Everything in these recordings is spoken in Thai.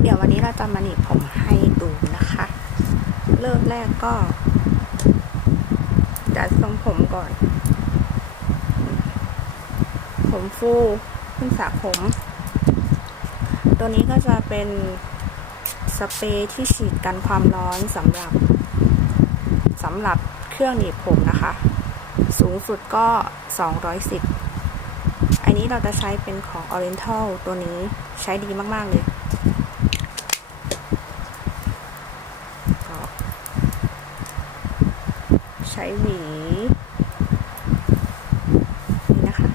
เดี๋ยววันนี้เราจะมาหนีบผมให้ดูนะคะ เริ่มแรกก็จัดทรงผมก่อน ผมฟูเพิ่งสระผม ตัวนี้ก็จะเป็นสเปรย์ที่ฉีดกันความร้อนสำหรับสำหรับเครื่องหนีบผมนะคะ สูงสุดก็ 210อั นนี้เราจะใช้เป็นของ Oriental ตัวนี้ใช้ดีมาก ๆ เลยใช้หวีนี่นะคะ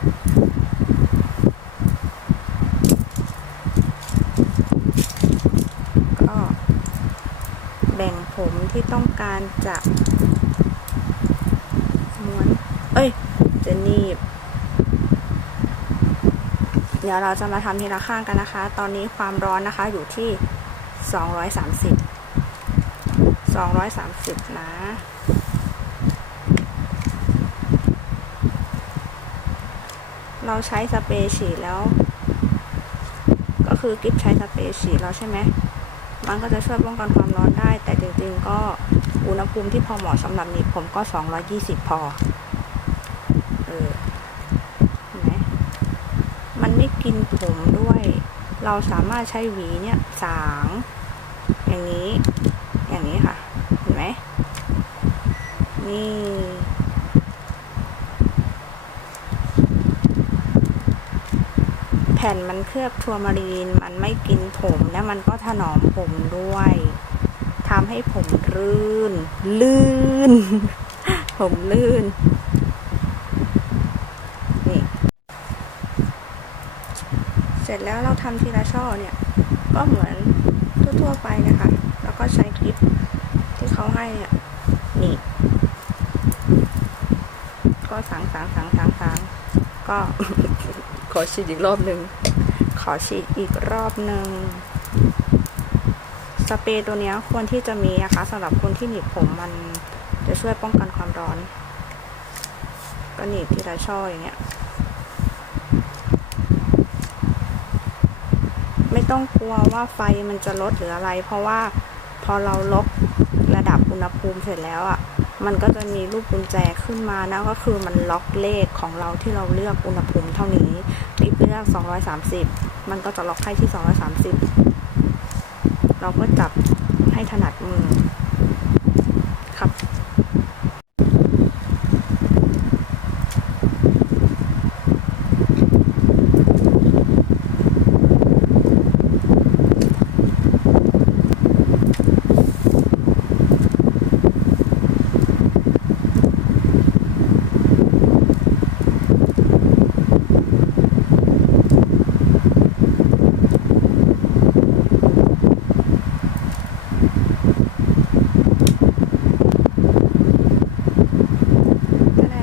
ก็แบ่งผมที่ต้องการจะม้วน เอ้ย จะหนีบ ดี๋ยวเราจะมาทำทีละข้างกันนะคะ ตอนนี้ความร้อนนะคะอยู่ที่ 230 230 นะเราใช้สเปรย์ฉีดแล้ว ก็คือกิฟใช้สเปรย์ฉีดแล้วใช่ไหมมันก็จะช่วยป้องกันความร้อนได้ แต่จริงๆก็อุณหภูมิที่พอเหมาะสำหรับนีบผมก็ 220 พอ เออ เห็นไหม มันไม่ กินผมด้วย เราสามารถใช้หวีเนี่ยสาง อย่างนี้ อย่างนี้ค่ะ เห็นไหมนี่แผ่นมันเคลือบทัวมารีน มันไม่กินผมและมันก็ถนอมผมด้วยทำให้ผมลื่น ลื่น ผมลื่น เสร็จแล้วเราทำทีละช่อเนี่ย ก็เหมือนทั่วๆไปนะคะ แล้วก็ใช้คลิปที่เขาให้เนี่ยนี่ก็สางสางสางสางสางก็ขอฉีดอีกรอบหนึ่ง ขอฉีดอีกรอบหนึ่ง สเปรย์ตัวนี้ควรที่จะมีนะคะสำหรับคนที่หนีบผมมันจะช่วยป้องกันความร้อน ก็หนีบทีละช่ออย่างเงี้ย ไม่ ต้องกลัวว่าไฟมันจะลดหรืออะไร เพราะว่าพอเราล็อกระดับอุณหภูมิเสร็จแล้วอะ่ะ มันก็จะมีรูปกุญแจขึ้นมานะก็คือมันล็อกเลขของเราที่เราเลือกอุณหภูมิเท่านี้รีบเลือก 230 มันก็จะล็อกให้ที่ 230 เราก็จับให้ถนัดมือ ครับ แต่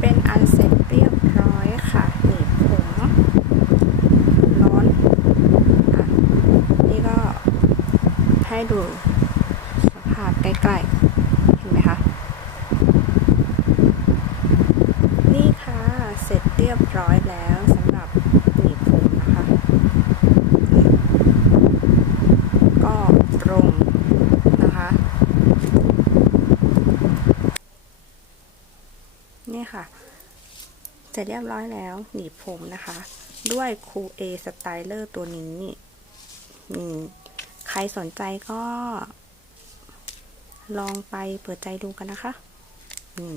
เป็นอันเสร็จเรียบร้อยค่ะหนีบผมร้อนอะนี่ก็ ให้ดูสภาพใกล้ๆ เห็นไหมคะ นี่ค่ะ เสร็จเรียบร้อยแล้วสำหรับหนีบผมนะคะ ก็ตรงนะคะ นี่ค่ะเสร็จเรียบร้อยแล้วหนีบผมนะคะ ด้วยคูเอสไตเลอร์ตัวนี้อืมใครสนใจก็ ลองไปเปิดใจดูกันนะคะ อืม